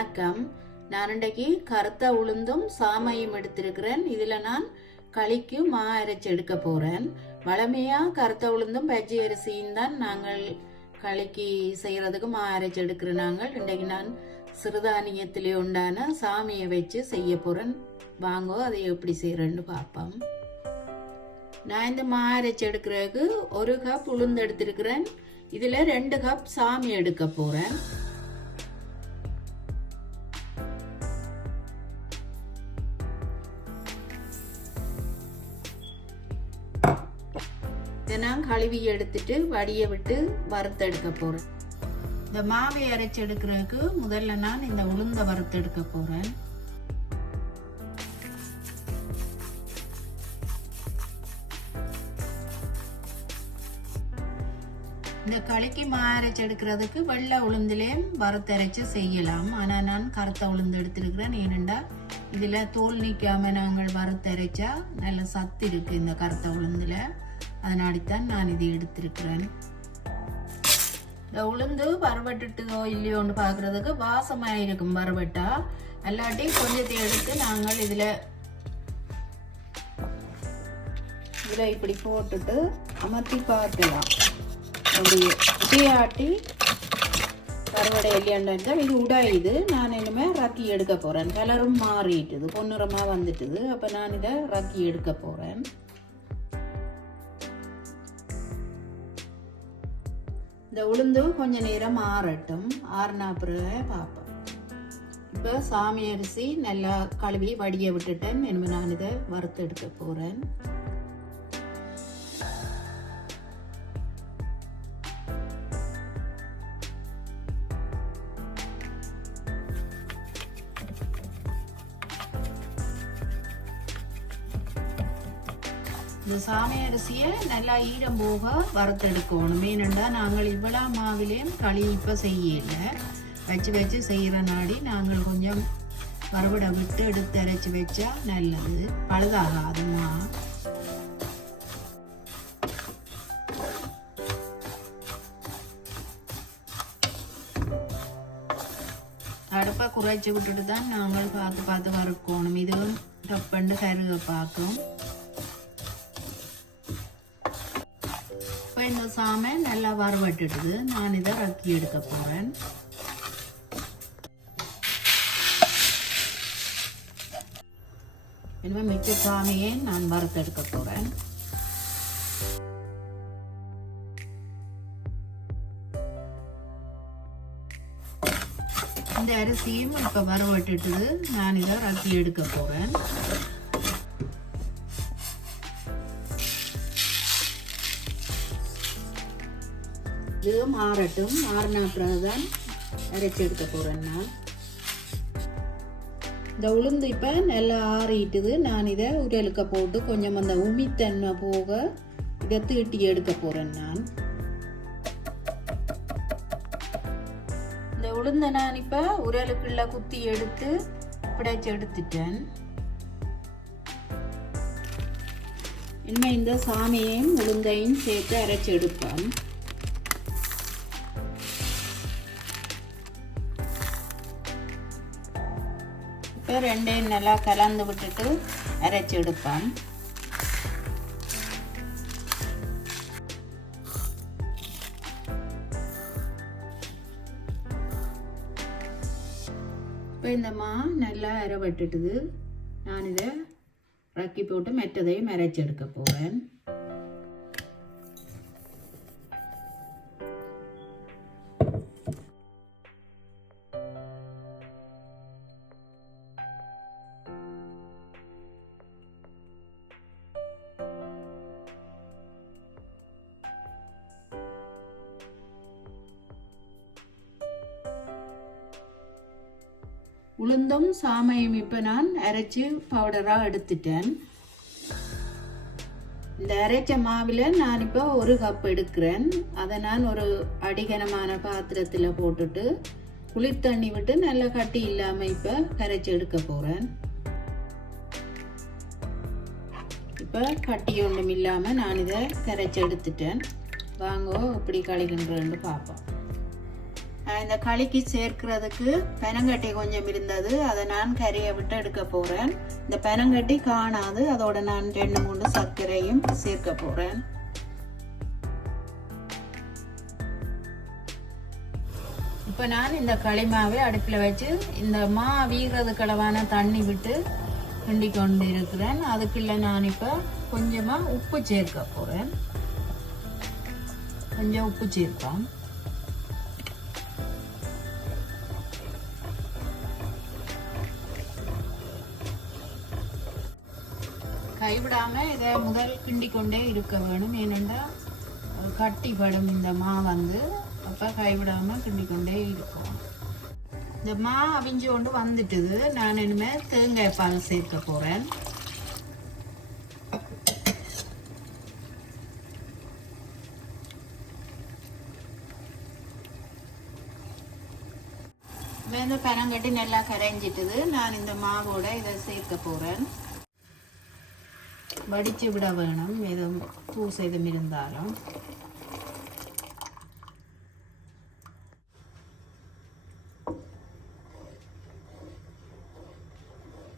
வணக்கம். நான் இன்றைக்கு கருத்த உளுந்தும் சாமையும் எடுத்திருக்கிறேன். இதில் நான் களிக்கு மா அரைச்சி எடுக்க போகிறேன். வளமையாக கருத்த உளுந்தும் பஜ்ஜி அரிசியும் தான் நாங்கள் களிக்கு செய்கிறதுக்கு மா அரைச்சி எடுக்கிறோம். இன்றைக்கு நான் சிறுதானியத்திலே உண்டான சாமியை வச்சு செய்ய போகிறேன். வாங்கோ அதை எப்படி செய்கிறேன்னு பார்ப்போம். நான் இந்த மா அரைச்சி எடுக்கிறதுக்கு 1 கப் உளுந்து எடுத்திருக்கிறேன். இதில் 2 கப் சாமி எடுக்க போகிறேன். நான் கழுவி எடுத்துட்டு வடிய விட்டு வறுத்தெடுக்க போறேன். இந்த மாவை அரைச்சி எடுக்கிறதுக்கு முதல்ல நான் இந்த உளுந்த வறுத்தெடுக்க போறேன். இந்த களிக்கு மா அரைச்சி எடுக்கிறதுக்கு வெள்ளை உளுந்துலேயும் வறுத்தரைச்சு செய்யலாம். ஆனா நான் கருத்த உளுந்து எடுத்திருக்கிறேன். ஏனெண்டா இதுல தோல் நீக்காம நாங்கள் வறுத்தரைச்சா நல்ல சத்து இருக்கு இந்த கருத்த உளுந்துல. அதனாடித்தான் நான் இதை எடுத்திருக்கிறேன். இந்த உளுந்து வறுபட்டுதோ இல்லையோன்னு பார்க்கறதுக்கு வாசமாக இருக்கும். வறுபட்டா அல்லாட்டி கொஞ்சத்தை எடுத்து நாங்கள் இதில் இப்படி போட்டுட்டு அமர்த்தி பார்க்கலாம். அப்படியே ஆட்டி கருவடை இல்லையாண்டா இது உடாயுது. நான் இனிமே ரக்கி எடுக்க போகிறேன். கலரும் மாறிட்டுது, பொன்னிறமாக வந்துட்டுது. அப்போ நான் இதை ரக்கி எடுக்க போகிறேன். இந்த உளுந்து கொஞ்ச நேரம் ஆறட்டும். ஆறுனா பிறகு பார்ப்போம். இப்போ சாமி அரிசி நல்லா கழுவி வடிய விட்டுட்டேன். இனிமேல் நான் இதை வறுத்து எடுக்க போகிறேன். இந்த சாமி அரிசியை நல்லா ஈரம் போக வறுத்தெடுக்கணும். ஏனெண்டா நாங்கள் இவ்வளோ மாவிலையும் களி இப்போ செய்யல, வச்சு செய்கிற நாடி நாங்கள் கொஞ்சம் வறுவடை விட்டு எடுத்து அரைச்சி வச்சா நல்லது, பழுதாகாதுமா. அடுப்பை குறைச்சி விட்டுட்டு தான் நாங்கள் பார்த்து வறுக்கணும். இதுவும் டப்பண்டு கருக பார்க்கும். இந்த சாமை நல்லா வறுவட்டுடுது. நான் இதை ரக்கி எடுக்க போறேன். இனிமே மிச்ச சாமையை நான் வறுத்தெடுக்க போறேன். இந்த அரிசியும் இப்ப வறுவட்டுடுது. நான் இதை ரக்கி எடுக்க போறேன். இது மாறட்டும். மாறின பிறகுதான் அரைச்சி எடுக்க போறேன். நான் இந்த உளுந்து இப்ப நல்லா ஆறிட்டுது. நான் இதை உரலுக்க போட்டு கொஞ்சம் அந்த உமித்தன்மை போக இதை தீட்டி எடுக்க போறேன். நான் இந்த உளுந்த நான் இப்ப உரலுக்குள்ள குத்தி எடுத்து பிடைச்சு எடுத்துட்டேன். இனிமே இந்த சாமியையும் உளுந்தையும் சேர்த்து அரைச்சி எடுப்பேன். ரெண்டையும் நல்லா கலந்து விட்டுட்டு அரைச்சி எடுப்பேன். இப்போ இந்த மா நல்லா அரைவட்டுட்டுது. நான் இதை ரக்கி போட்டு மெட்டதையும் அரைச்சி எடுக்க போகிறேன். உளுந்தும் சாமையும் இப்போ நான் அரைச்சி பவுடராக எடுத்துட்டேன். இந்த அரைச்ச மாவில் நான் இப்போ 1 கப் எடுக்கிறேன். அதை நான் ஒரு அடிகனமான பாத்திரத்தில் போட்டுட்டு குளிர் தண்ணி விட்டு நல்லா கட்டி இல்லாமல் இப்போ கரைச்சி எடுக்க போகிறேன். இப்போ கட்டி ஒன்றும் இல்லாமல் நான் இதை கரைச்சி எடுத்துட்டேன். வாங்கோ இப்படி கழிக்கின்றேன்னு பார்ப்போம். இந்த களிக்கு சேர்க்கிறதுக்கு பெனங்கட்டி கொஞ்சம் இருந்தது, அதை நான் கறியை விட்டு எடுக்க போறேன். இந்த பெனங்கட்டி காணாது, அதோட நான் 2-3 சர்க்கரையும் சேர்க்க போறேன். இப்போ நான் இந்த களிமாவை அடுப்பில் வச்சு இந்த மா வீகிறது அளவான தண்ணி விட்டு கிண்டி கொண்டு இருக்கிறேன். அதுக்குள்ள நான் இப்போ கொஞ்சமாக உப்பு சேர்க்க போறேன். கொஞ்சம் உப்பு சேர்ப்போம். கைவிடாம இதை முதல் கிண்டி கொண்டே இருக்க வேணும். ஏனென்றா கட்டிப்படும் இந்த மா வந்து, அப்போ கைவிடாம கிண்டி கொண்டே இருக்கும். இந்த மா அவிஞ்சு கொண்டு வந்துட்டுது. நான் இனிமேல் தேங்காய் பால் சேர்க்க போறேன். இந்த பெனங்கட்டி நல்லா கரைஞ்சிட்டுது. நான் இந்த மாவோட இதை சேர்க்க போறேன். வடிச்சு விட வேணும், எதுவும் பூசை எதுவும் இருந்தாலும்.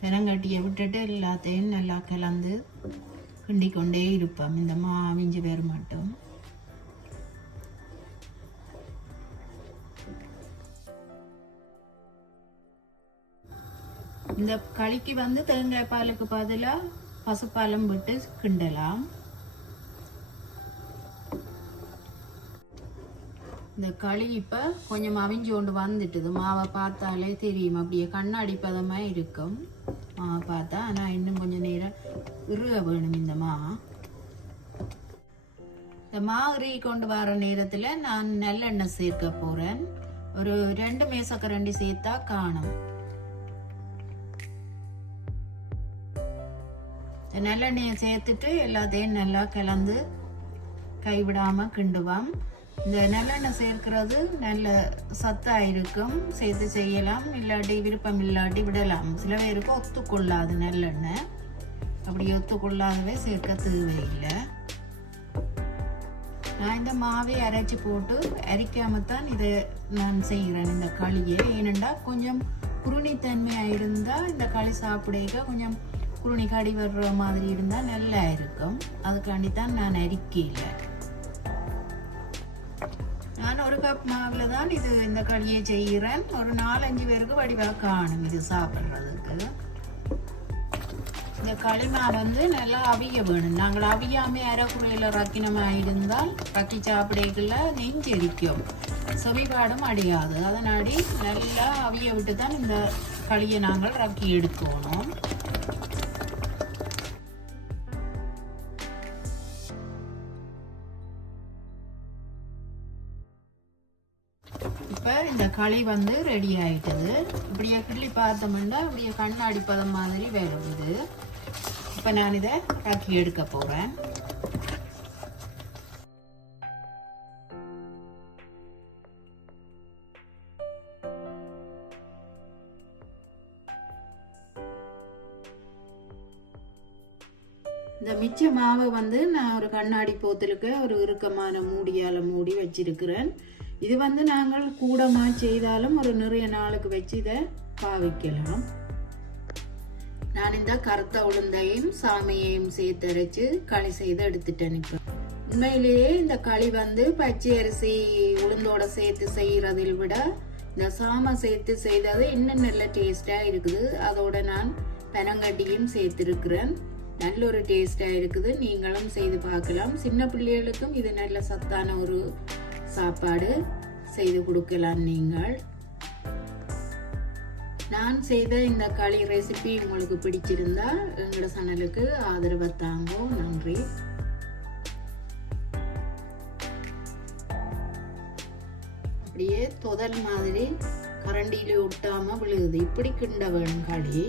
பெனங்கட்டியை விட்டுட்டு எல்லாத்தையும் நல்லா கலந்து கிண்டி கொண்டே இருப்போம். இந்த மா அவிஞ்சு வேறு மட்டும். இந்த களிக்கு வந்து தேங்காய் பாலுக்கு பதிலாக பசுப்பாலும் விட்டு கிண்டலாம். இந்த களி இப்போ கொஞ்சம் அவிஞ்சு கொண்டு வந்துட்டுது. மாவை பார்த்தாலே தெரியும், அப்படியே கண்ணாடி பதமாக இருக்கும் மாவை பார்த்தா. ஆனால் இன்னும் கொஞ்சம் நேரம் இறுக வேணும் இந்த மா. இந்த மா இறுகி கொண்டு வர நேரத்தில் நான் நல்லெண்ணெய் சேர்க்க போகிறேன். ஒரு 2 மேசக்கரண்டி சேர்த்தா காணும். நல்லெண்ணெயை சேர்த்துட்டு எல்லாத்தையும் நல்லா கலந்து கைவிடாமல் கிண்டுவோம். இந்த நல்லெண்ணெய் சேர்க்கிறது நல்ல சத்தாக இருக்கும், சேர்த்து செய்யலாம். இல்லாட்டி விருப்பம் இல்லாட்டி விடலாம். சில பேருக்கு ஒத்துக்கொள்ளாது நல்லெண்ணெய், அப்படி ஒத்துக்கொள்ளாதவே சேர்க்க தேவையில்லை. நான் இந்த மாவை அரைச்சி போட்டு அரிக்காமத்தான் இதை நான் செய்கிறேன் இந்த களியை. ஏனெண்டா கொஞ்சம் குருணித்தன்மையாக இருந்தால் இந்த களி சாப்பிட கொஞ்சம் குருணி கடி வர்ற மாதிரி இருந்தால் நல்லா இருக்கும். அதுக்காண்டி தான் நான் அரிக்கல. நான் 1 கப் மாவில் தான் இந்த களியை செய்கிறேன். ஒரு 4-5 பேருக்கு வடிவாக காணும் இது சாப்பிட்றதுக்கு. இந்த களிமா வந்து நல்லா அவிய வேணும். நாங்கள் அவியாமல் அரைக்குறையில் ரக்கினமாக இருந்தால் ரக்கி சாப்பிடக்குள்ள நெஞ்செரிக்கும், செவிபாடும் அடியாது. அதனாடி நல்லா அவிய விட்டு தான் இந்த களியை நாங்கள் ரக்கி எடுக்கணும். இப்போ இந்த களி வந்து ரெடி ஆயிட்டது. இப்படியே கிள்ளி பார்த்தோம்னா அப்படியே கண்ணாடி பதம் மாதிரி வருது. இப்போ நான் இதை ரக்கி எடுக்க போறேன். இந்த மிச்ச மாவை வந்து நான் ஒரு கண்ணாடி போத்தலுக்கு ஒரு இறுக்கமான மூடியால் மூடி வச்சிருக்கிறேன். இது வந்து நாங்கள் கூடமாக செய்தாலும் ஒரு நிறைய நாளுக்கு வச்சு இதை பாவிக்கலாம். நான் இந்த கருத்த உளுந்தையும் சாமையையும் சேர்த்து அரைச்சு களி செய்து எடுத்துட்டேன். இப்போ உண்மையிலேயே இந்த களி வந்து பச்சை அரிசி உளுந்தோட சேர்த்து செய்கிறதில் விட இந்த சாமை சேர்த்து செய்தது இன்னும் நல்ல டேஸ்டாக இருக்குது. அதோட நான் பெனங்கட்டியும் சேர்த்துருக்கிறேன். நல்ல ஒரு டேஸ்டாக இருக்குது. நீங்களும் செய்து பார்க்கலாம். சின்ன பிள்ளைகளுக்கும் இது நல்ல சத்தான ஒரு சாப்பாடு செய்து கொடுக்கலாம். நீங்கள் நான் செய்த இந்த களி ரெசிபி உங்களுக்கு பிடிச்சிருந்தா எங்களோட சேனலுக்கு ஆதரவு தாங்க. நன்றி. அப்படியே தொதல் மாதிரி கரண்டியில ஒட்டாம விழுகுது. இப்படி கிண்ட வேணும் களி.